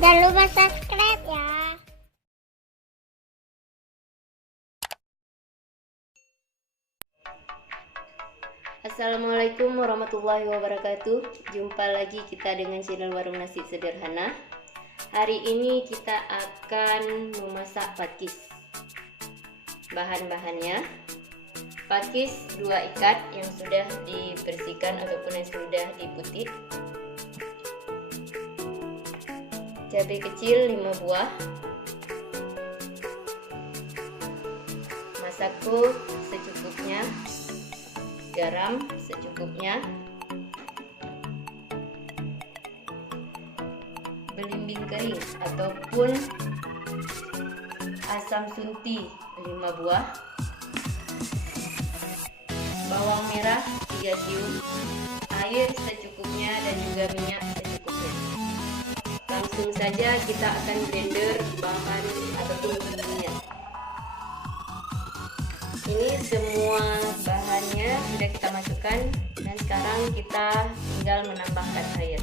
Jangan lupa subscribe ya. Assalamualaikum warahmatullahi wabarakatuh. Jumpa lagi kita dengan channel Warung Nasi Sederhana. Hari ini kita akan memasak pakis. Bahan-bahannya: pakis 2 ikat yang sudah dibersihkan ataupun yang sudah diputih, cabai kecil 5 buah, masako secukupnya, garam secukupnya, belimbing kering ataupun asam sunti 5 buah, bawang merah 3 siung, air secukupnya dan juga minyak secukupnya. Langsung saja kita akan blender bahan ataupun bumbunya. Ini semua bahannya sudah kita masukkan dan sekarang kita tinggal menambahkan air.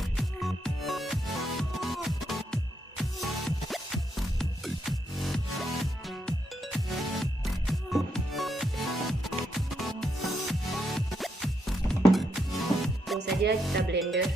Langsung saja kita blender.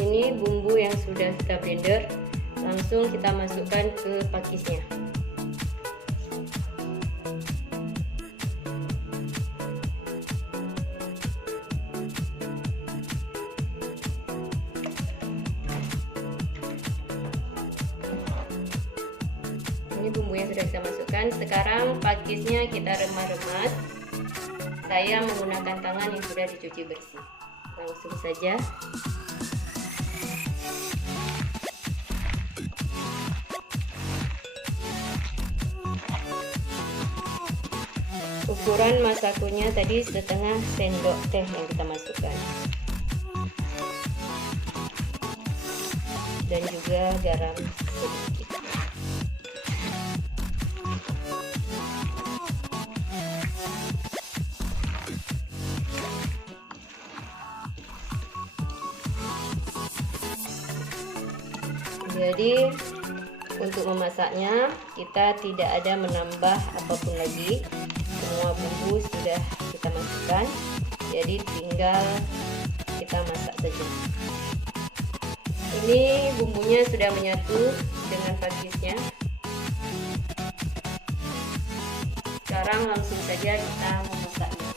Ini bumbu yang sudah kita blender, langsung kita masukkan ke pakisnya. Ini bumbu yang sudah kita masukkan. Sekarang pakisnya kita remas-remas. Saya menggunakan tangan yang sudah dicuci bersih. Langsung saja. Ukuran masakonya tadi setengah sendok teh yang kita masukkan, dan juga garam sedikit. Jadi untuk memasaknya kita tidak ada menambah apapun lagi. Semua bumbu sudah kita masukkan, jadi tinggal kita masak saja. Ini bumbunya sudah menyatu dengan pakisnya. Sekarang langsung saja kita memasaknya.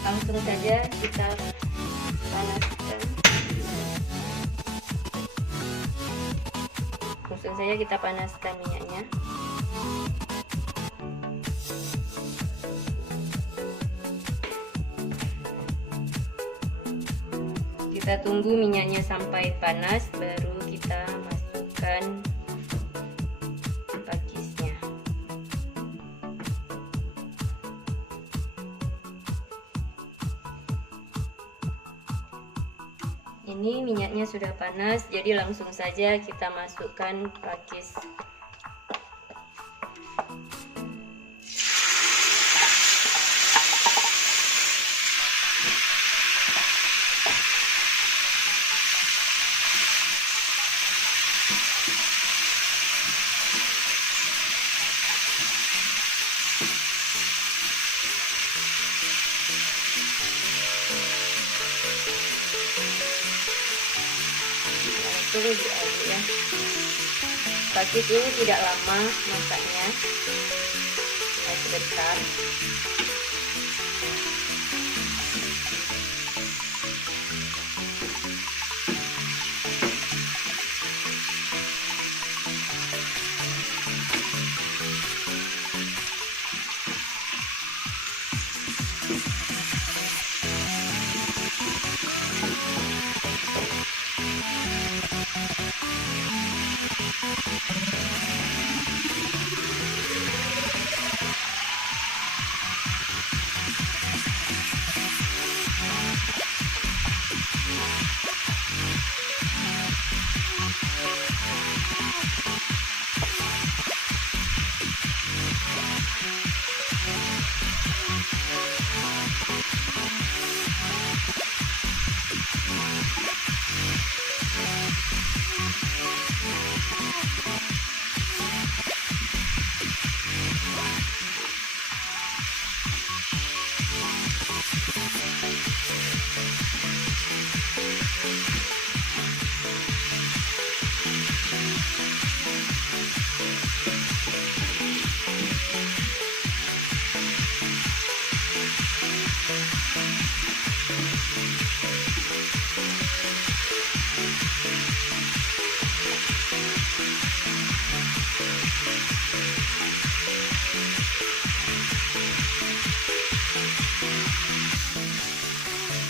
Langsung saja kita panaskan. Langsung saja kita panaskan minyaknya. Kita tunggu minyaknya sampai panas, baru kita masukkan pakisnya. Ini minyaknya sudah panas, jadi langsung saja kita masukkan pakis. Ya. Pakis ini tidak lama masaknya, sebentar.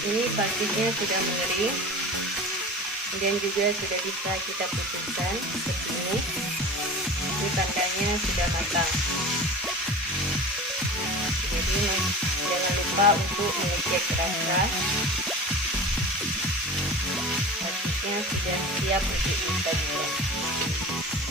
Ini pasirnya sudah mengering, kemudian juga sudah bisa kita putuskan seperti ini. Ini tandanya sudah matang. Jadi jangan lupa untuk mengecek rasa. Pasirnya sudah siap untuk kita goreng.